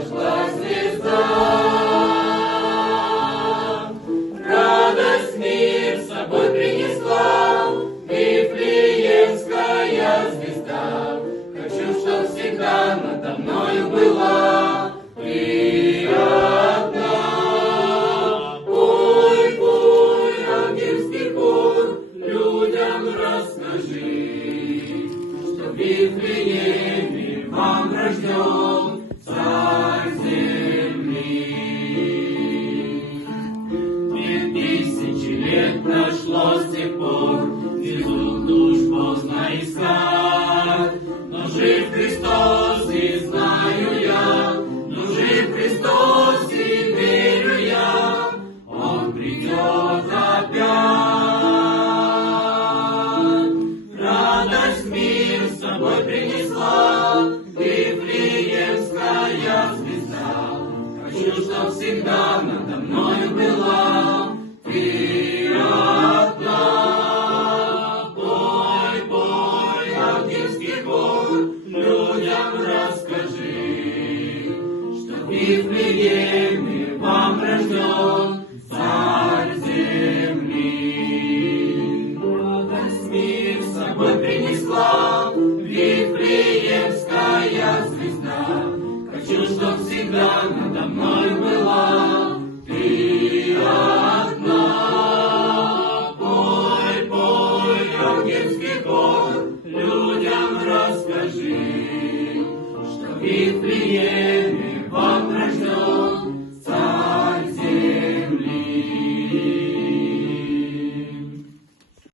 зашла звезда. Радость мир с собой принесла, Вифлеемская звезда. Хочу, чтоб всегда надо мною была ты одна. Пой, пой, ангельский хор, людям расскажи, что в Вифлееме вам рожден Царь земли. 2000 лет прошло с тех пор, безумно уж поздно искать, но жив Христос, и знаю я, но жив Христос, и верю я, Он придет опять. Радость мир с собой принесла Вифлеемская звезда. Хочу, чтоб всегда надо мною была ты одна. Пой, пой, ангельский хор, людям расскажи, что в Вифлееме вам рожден Царь земли. Радость мир с собой принесла Вифлеемская звезда. Хочу, чтоб всегда надо мною была ты одна. Пой, пой, ангельский хор, людям расскажи, что Вифлеем